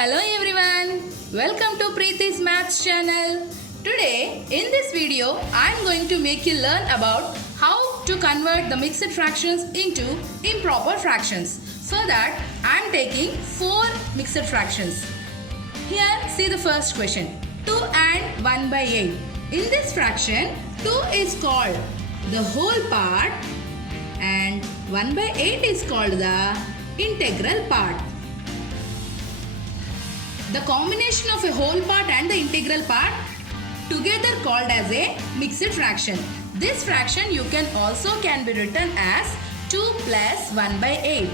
Hello everyone, welcome to Preeti's Maths channel. Today in this video I am going to make you learn about how to convert the mixed fractions into improper fractions. So that I am taking 4 mixed fractions. Here see the first question, 2 and 1 by 8. In this fraction 2 is called the whole part and 1 by 8 is called the integral part. The combination of a whole part and the integral part together called as a mixed fraction. This fraction can be written as 2 plus 1 by 8.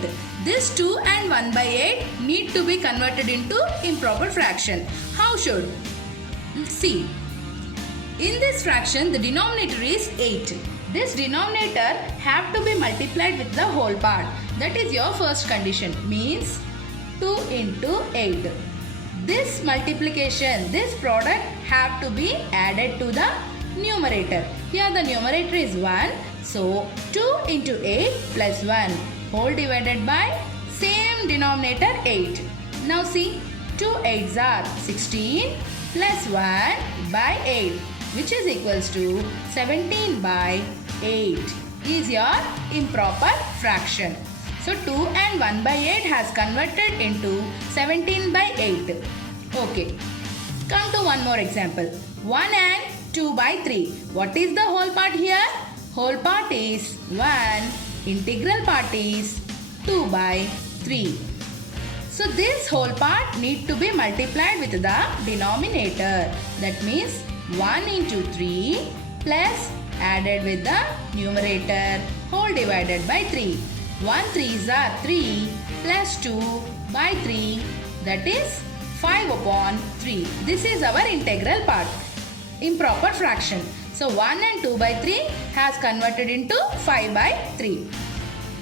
This 2 and 1 by 8 need to be converted into improper fraction. How should? See. In this fraction the denominator is 8. This denominator have to be multiplied with the whole part. That is your first condition. Means 2 into 8. This multiplication, this product have to be added to the numerator. Here the numerator is 1. So 2 into 8 plus 1 whole divided by same denominator 8. Now see 2 8s are 16 plus 1 by 8 which is equals to 17 by 8 is your improper fraction. So 2 and 1 by 8 has converted into 17 by 8. Okay. Come to one more example. 1 and 2 by 3. What is the whole part here? Whole part is 1. Integral part is 2 by 3. So this whole part need to be multiplied with the denominator. That means 1 into 3 plus added with the numerator whole divided by 3. 1 3s are 3 plus 2 by 3 that is 5 upon 3. This is our integral part. Improper fraction. So 1 and 2 by 3 has converted into 5 by 3.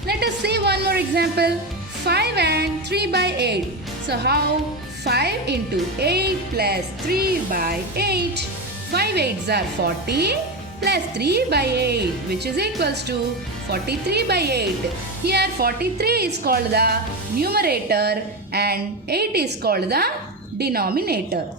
Let us see one more example. 5 and 3 by 8. So how? 5 into 8 plus 3 by 8. 5 8s are 40 plus 3 by 8 which is equals to 43 by 8. Here 43 is called the numerator and 8 is called the denominator.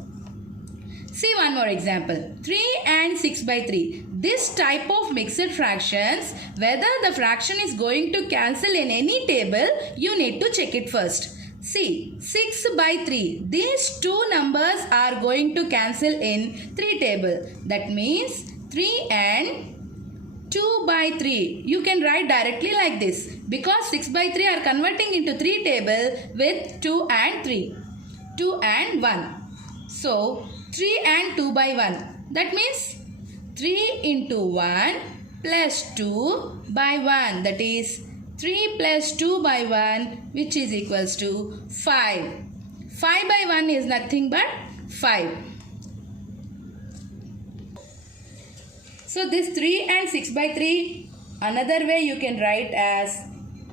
See one more example. 3 and 6 by 3. This type of mixed fractions, whether the fraction is going to cancel in any table, you need to check it first. See, 6 by 3. These two numbers are going to cancel in 3 table. That means 3 and 2 by 3. You can write directly like this. Because 6 by 3 are converting into 3 table with 2 and 3. 2 and 1. So, 3 and 2 by 1. That means 3 into 1 plus 2 by 1. That is 3 plus 2 by 1 which is equals to 5. 5 by 1 is nothing but 5. So this 3 and 6 by 3, another way you can write as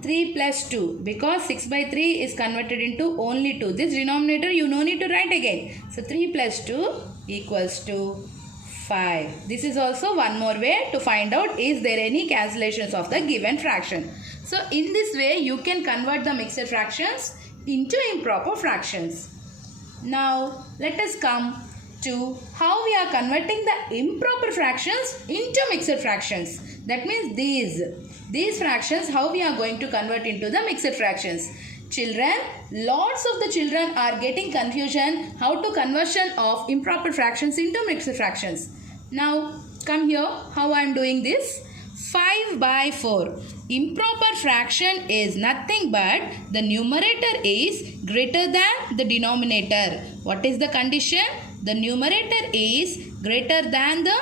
3 plus 2 because 6 by 3 is converted into only 2. This denominator you no need to write again. So 3 plus 2 equals to 5. This is also one more way to find out is there any cancellations of the given fraction. So in this way you can convert the mixed fractions into improper fractions. Now let us come to how we are converting the improper fractions into mixed fractions. That means these fractions how we are going to convert into the mixed fractions. Children, lots of the children are getting confusion how to conversion of improper fractions into mixed fractions. Now come here how I am doing this. 5 by 4. Improper fraction is nothing but the numerator is greater than the denominator. What is the condition? The numerator is greater than the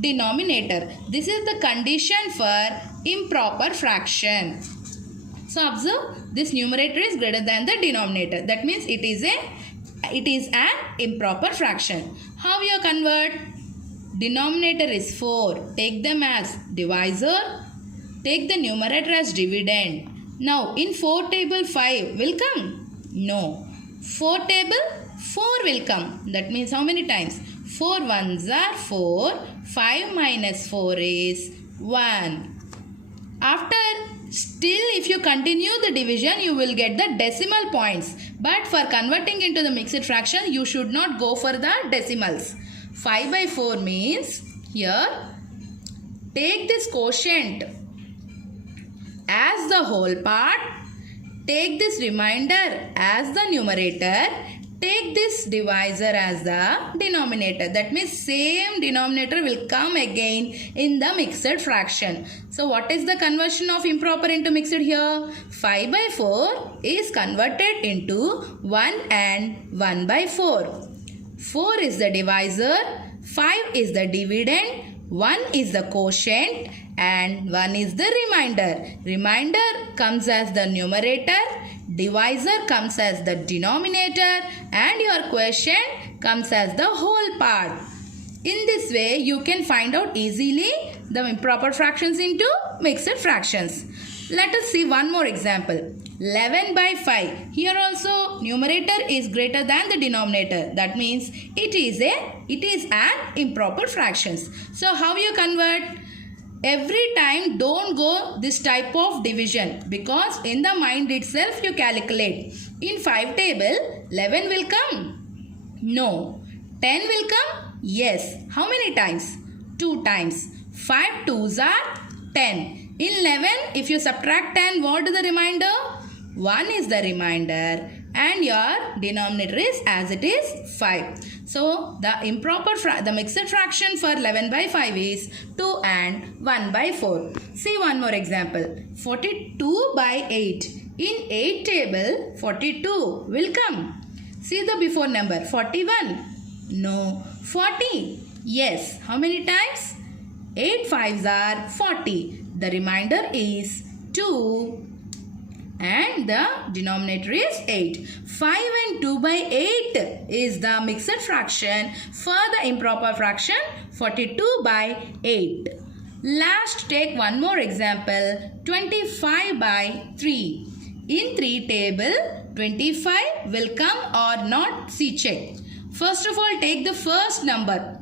denominator. This is the condition for improper fraction. So observe this numerator is greater than the denominator. That means it is an improper fraction. How you convert? Denominator is 4. Take them as divisor. Take the numerator as dividend. Now in 4 table 5 will come? No. 4 table 4 will come. That means how many times? 4 ones are 4. 5 minus 4 is 1. After Still, if you continue the division, you will get the decimal points. But for converting into the mixed fraction, you should not go for the decimals. 5 by 4 means, here, take this quotient as the whole part, take this remainder as the numerator, take this divisor as the denominator. That means same denominator will come again in the mixed fraction. So what is the conversion of improper into mixed here? 5 by 4 is converted into 1 and 1 by 4. 4 is the divisor, 5 is the dividend, 1 is the quotient and 1 is the remainder. Remainder comes as the numerator, divisor comes as the denominator and your quotient comes as the whole part. In this way, you can find out easily the improper fractions into mixed fractions. Let us see one more example. 11 by 5. Here also numerator is greater than the denominator. That means it is an improper fractions. So how you convert? Every time don't go this type of division, because in the mind itself you calculate. In 5 table 11 will come? No. 10 will come? Yes. How many times? 2 times. 5 2s are 10. In 11, if you subtract 10, what is the remainder? 1 is the remainder and your denominator is as it is 5. So the mixed fraction for 11 by 5 is 2 and 1 by 4. See one more example. 42 by 8. In 8 table, 42 will come. See the before number. 41. No. 40. Yes. How many times? 8 5s are 40. The remainder is 2 and the denominator is 8. 5 and 2 by 8 is the mixed fraction for the improper fraction 42 by 8. Last, take one more example. 25 by 3. In 3 table, 25 will come or not? See, check. First of all, take the first number.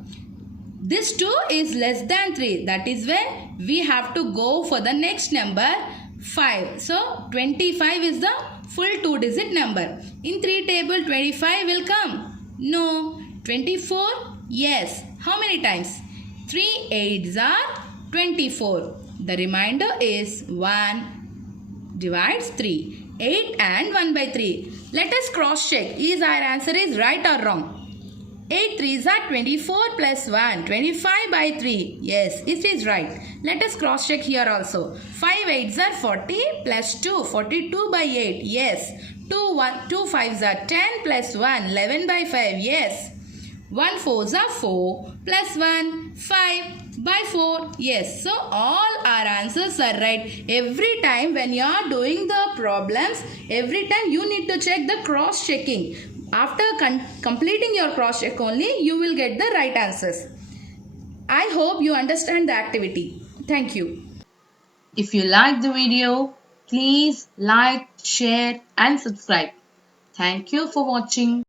This 2 is less than 3. That is where we have to go for the next number 5. So 25 is the full 2-digit number. In 3 table 25 will come? No. 24? Yes. How many times? 3 8s are 24. The remainder is 1 divides 3. 8 and 1 by 3. Let us cross check. Is our answer is right or wrong? 8 3s are 24 plus 1. 25 by 3. Yes, it is right. Let us cross check here also. 5 8s are 40 plus 2. 42 by 8. Yes. 2 5s are 10 plus 1. 11 by 5. Yes. 1 4s are 4 plus 1. 5 by 4. Yes. So all our answers are right. Every time when you are doing the problems, every time you need to check the cross checking. After completing your cross check only, you will get the right answers. I hope you understand the activity. Thank you. If you like the video, please like, share and subscribe. Thank you for watching.